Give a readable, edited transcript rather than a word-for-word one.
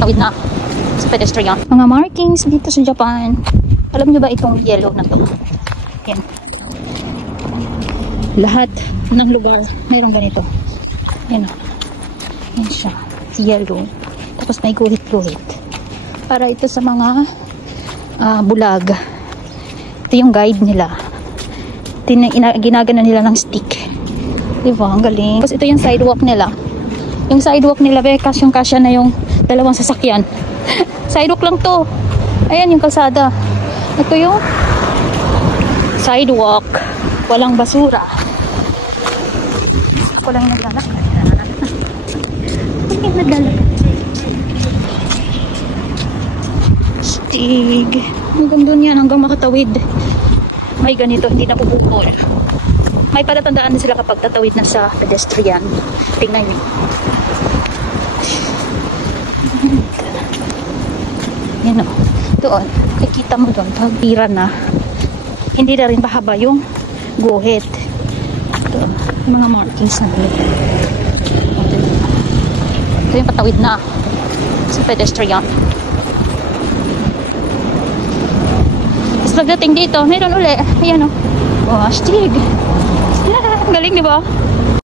patawid na sa pedestrian. Mga markings dito sa Japan. Alam nyo ba itong yellow na to? Yan. Lahat ng lugar mayroong ganito. Yan o. Yan siya. Yellow. Tapos may guhit-guhit. Para ito sa mga bulag. Ito yung guide nila. Ginagana nila ng stick. Diba? Ang galing. Tapos ito yung sidewalk nila. Yung sidewalk nila, kasyang-kasya na yung dalawang sasakyan. Sidewalk lang to. Ayan yung kalsada. Ito yung sidewalk. Walang basura. Walang naglalak. Walang naglalak. Stig. Hanggang doon yan. Hanggang makatawid. May ganito. Hindi na pupukol. May palatandaan na sila kapag tatawid na sa pedestrian. Tingnan nyo. Yan o. Doon. Kikita mo doon. Pag tira na. Hindi na rin bahaba yung guhit. Ito. Yung mga markings na doon. Ito yung patawid na sa pedestrian. Tapos pagdating dito, meron uli. Ayan o. Oh, astig. Galing, di ba?